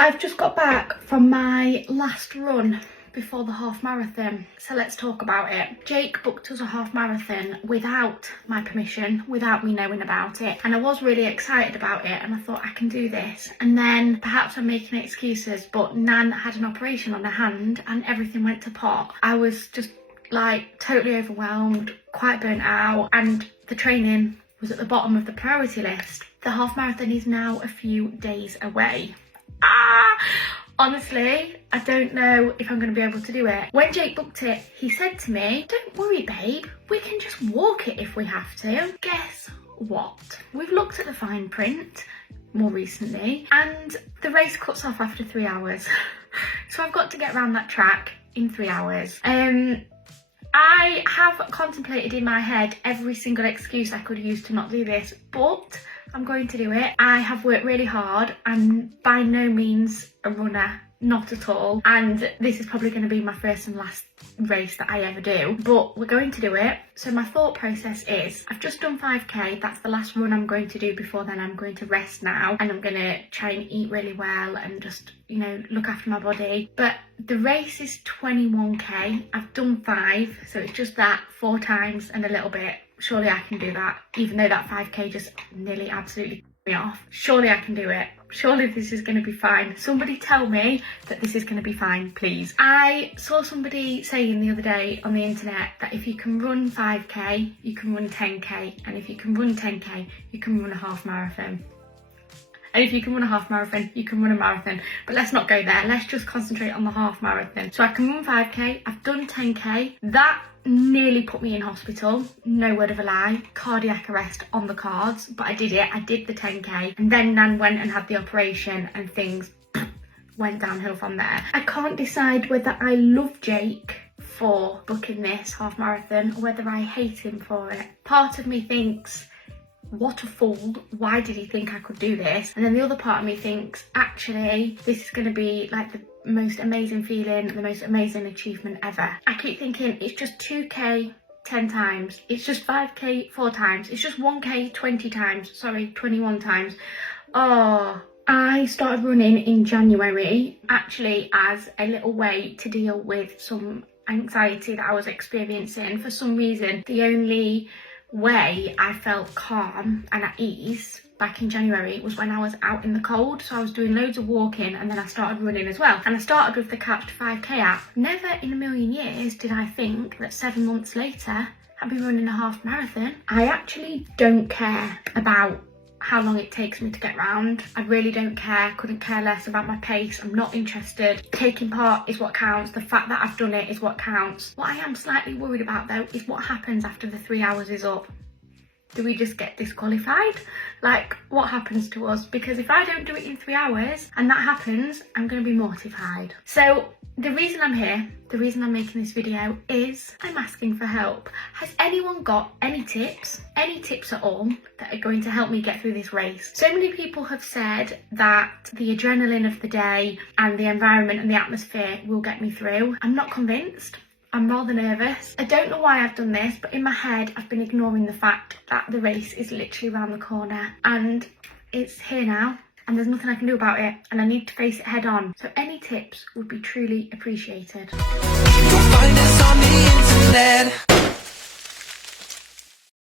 I've just got back from my last run before the half marathon, so let's talk about it. Jake booked us a half marathon without my permission, without me knowing about it, and I was really excited about it and I thought I can do this. And then perhaps I'm making excuses, but Nan had an operation on her hand and everything went to pot. I was just like totally overwhelmed, quite burnt out, and the training was at the bottom of the priority list. The half marathon is now a few days away. Honestly, I don't know if I'm going to be able to do it. When Jake booked it, he said to me, "Don't worry, babe, we can just walk it if we have to." Guess what? We've looked at the fine print more recently and the race cuts off after 3 hours. So I've got to get around that track in 3 hours. I have contemplated in my head every single excuse I could use to not do this, but I'm going to do it. I have worked really hard. I'm by no means a runner, not at all. And this is probably going to be my first and last race that I ever do, but we're going to do it. So my thought process is, I've just done 5k. That's the last run I'm going to do. Before then I'm going to rest now, and I'm going to try and eat really well and just, you know, look after my body. But the race is 21k. I've done 5, so it's just that 4 times and a little bit. Surely I can do that, even though that 5k just nearly absolutely me off. Surely I can do it. Surely this is going to be fine. Somebody tell me that this is going to be fine, please. I saw somebody saying the other day on the internet that if you can run 5k, you can run 10k, and if you can run 10k, you can run a half marathon. And if you can run a half marathon, you can run a marathon. But let's not go there. Let's just concentrate on the half marathon. So I can run 5k. I've done 10k. That nearly put me in hospital. No word of a lie. Cardiac arrest on the cards. But I did it. I did the 10k. And then Nan went and had the operation and things went downhill from there. I can't decide whether I love Jake for booking this half marathon or whether I hate him for it. Part of me thinks, what a fool, why did he think I could do this? And then the other part of me thinks, actually, this is going to be like the most amazing feeling, the most amazing achievement ever. I keep thinking it's just 2k 10 times, it's just 5k 4 times, it's just 1k 20 times, sorry, 21 times. Oh, I started running in January, actually as a little way to deal with some anxiety that I was experiencing. For some reason, the only way I felt calm and at ease back in January was when I was out in the cold. So I was doing loads of walking and then I started running as well. And I started with the Couch to 5k app. Never in a million years did I think that 7 months later I'd be running a half marathon. I actually don't care about how long it takes me to get round. I really don't care, couldn't care less about my pace. I'm not interested. Taking part is what counts. The fact that I've done it is what counts. What I am slightly worried about though is what happens after the 3 hours is up. Do we just get disqualified? Like, what happens to us? Because if I don't do it in 3 hours and that happens, I'm going to be mortified. So the reason I'm here, the reason I'm making this video is I'm asking for help. Has anyone got any tips at all that are going to help me get through this race? So many people have said that the adrenaline of the day and the environment and the atmosphere will get me through. I'm not convinced. I'm rather nervous. I don't know why I've done this, but in my head I've been ignoring the fact that the race is literally around the corner and it's here now and there's nothing I can do about it and I need to face it head on. So any tips would be truly appreciated. You'll find us on the internet.